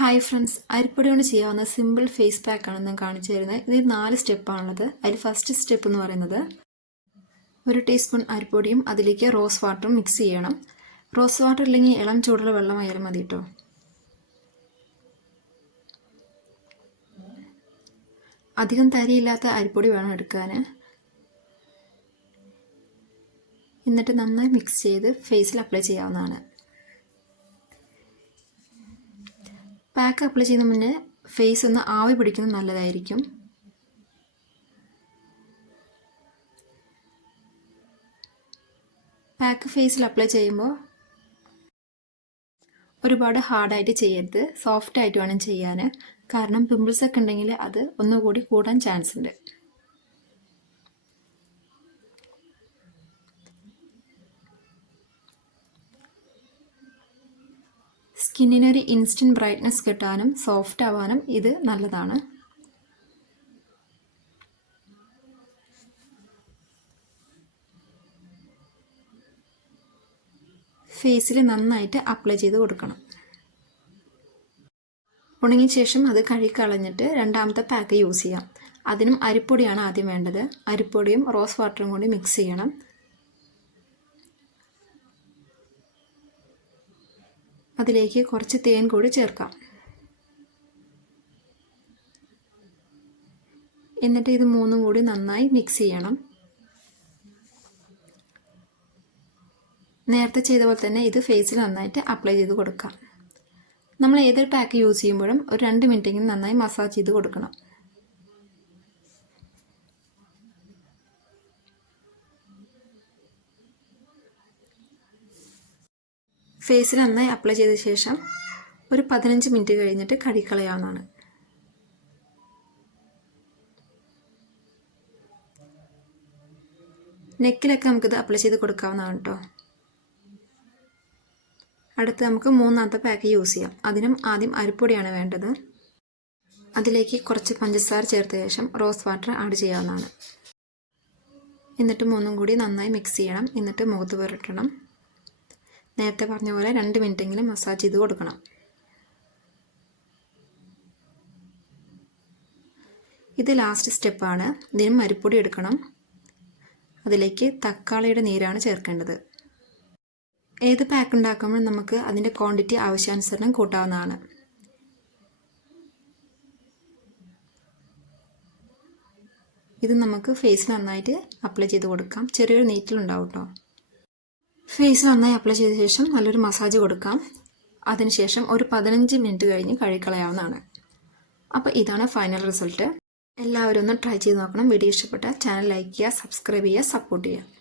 Hi friends, അരിപ്പൊടി കൊണ്ട് ചെയ്യാവുന്ന സിമ്പിൾ ഫേസ് പാക്ക് ആണ് ഞാൻ കാണിച്ചു തരുന്നത്. ഇതിൽ 4 സ്റ്റെപ്പാണുള്ളത്. അതിൽ ഫസ്റ്റ് സ്റ്റെപ്പ് എന്ന് പറയുന്നത് 1 ടീസ്പൂൺ അരിപ്പൊടിയും അതിലേക്ക് റോസ് വാട്ടറും മിക്സ് ചെയ്യണം. റോസ് വാട്ടർ ഇല്ലെങ്കിൽ ഇളം ചൂടുള്ള വെള്ളമായാലും മതി കേട്ടോ. അധികം തരിയില്ലാത്ത അരിപ്പൊടി വേണം എടുക്കാൻ. എന്നിട്ട് നന്നായി മിക്സ് ചെയ്ത് ഫേസിൽ അപ്ലൈ ചെയ്യാവുന്നതാണ്. പാക്ക് അപ്ലൈ ചെയ്യുന്ന മുന്നേ ഫേസ് ഒന്ന് ആവി പിടിക്കുന്നത് നല്ലതായിരിക്കും. പാക്ക് ഫേസിൽ അപ്ലൈ ചെയ്യുമ്പോൾ ഒരുപാട് ഹാർഡായിട്ട് ചെയ്യരുത്, സോഫ്റ്റ് ആയിട്ട് വേണം ചെയ്യാൻ. കാരണം പിമ്പിൾസ് ഒക്കെ ഉണ്ടെങ്കിൽ അത് ഒന്നുകൂടി കൂടാൻ ചാൻസ് ഉണ്ട്. സ്കിന്നിനൊരു ഇൻസ്റ്റൻറ്റ് ബ്രൈറ്റ്നസ് കിട്ടാനും സോഫ്റ്റ് ആവാനും ഇത് നല്ലതാണ്. ഫേസിൽ നന്നായിട്ട് അപ്ലൈ ചെയ്ത് കൊടുക്കണം. ഉണങ്ങിയ ശേഷം അത് കഴുകിക്കളഞ്ഞിട്ട് രണ്ടാമത്തെ പാക്ക് യൂസ് ചെയ്യാം. അതിനും അരിപ്പൊടിയാണ് ആദ്യം വേണ്ടത്. അരിപ്പൊടിയും റോസ് വാട്ടറും കൂടി മിക്സ് ചെയ്യണം. അതിലേക്ക് കുറച്ച് തേൻ കൂടി ചേർക്കാം. എന്നിട്ട് ഇത് മൂന്നും കൂടി നന്നായി മിക്സ് ചെയ്യണം. നേരത്തെ ചെയ്ത പോലെ തന്നെ ഇത് ഫേസിൽ നന്നായിട്ട് അപ്ലൈ ചെയ്ത് കൊടുക്കാം. നമ്മൾ ഏതൊരു പാക്ക് യൂസ് ചെയ്യുമ്പോഴും ഒരു 2 മിനിറ്റെങ്കിലും നന്നായി മസാജ് ചെയ്ത് കൊടുക്കണം. ഫേസിൽ നന്നായി അപ്ലൈ ചെയ്ത ശേഷം ഒരു 15 മിനിറ്റ് കഴിഞ്ഞിട്ട് കഴുകിക്കളയാവുന്നതാണ്. നെക്കിലൊക്കെ നമുക്കിത് അപ്ലൈ ചെയ്ത് കൊടുക്കാവുന്നതാണ് കേട്ടോ. അടുത്ത് നമുക്ക് മൂന്നാമത്തെ പാക്ക് യൂസ് ചെയ്യാം. അതിനും ആദ്യം അരിപ്പൊടിയാണ് വേണ്ടത്. അതിലേക്ക് കുറച്ച് പഞ്ചസാര ചേർത്ത ശേഷം റോസ് വാട്ടർ ആഡ് ചെയ്യാവുന്നതാണ്. എന്നിട്ട് മൂന്നും കൂടി നന്നായി മിക്സ് ചെയ്യണം. എന്നിട്ട് മുഖത്ത് പുരട്ടണം. നേരത്തെ പറഞ്ഞ പോലെ 2 മിനിറ്റെങ്കിലും മസാജ് ചെയ്ത് കൊടുക്കണം. ഇത് ലാസ്റ്റ് സ്റ്റെപ്പാണ്. ഇതിനും അരിപ്പൊടി എടുക്കണം. അതിലേക്ക് തക്കാളിയുടെ നീരാണ് ചേർക്കേണ്ടത്. ഏത് പാക്ക് ഉണ്ടാക്കുമ്പോഴും നമുക്ക് അതിൻ്റെ ക്വാണ്ടിറ്റി ആവശ്യാനുസരണം കൂട്ടാവുന്നതാണ്. ഇത് നമുക്ക് ഫേസിൽ നന്നായിട്ട് അപ്ലൈ ചെയ്ത് കൊടുക്കാം. ചെറിയൊരു നീറ്റിലുണ്ടാവും കേട്ടോ. ഫേസ് നന്നായി അപ്ലൈ ചെയ്ത ശേഷം നല്ലൊരു മസാജ് കൊടുക്കാം. അതിനുശേഷം ഒരു 15 മിനിറ്റ് കഴിഞ്ഞ് കഴുകിക്കളയാവുന്നതാണ്. അപ്പോൾ ഇതാണ് ഫൈനൽ റിസൾട്ട്. എല്ലാവരും ഒന്ന് ട്രൈ ചെയ്ത് നോക്കണം. വീഡിയോ ഇഷ്ടപ്പെട്ടാൽ ചാനൽ ലൈക്ക് ചെയ്യുക, സബ്സ്ക്രൈബ് ചെയ്യുക, സപ്പോർട്ട് ചെയ്യുക.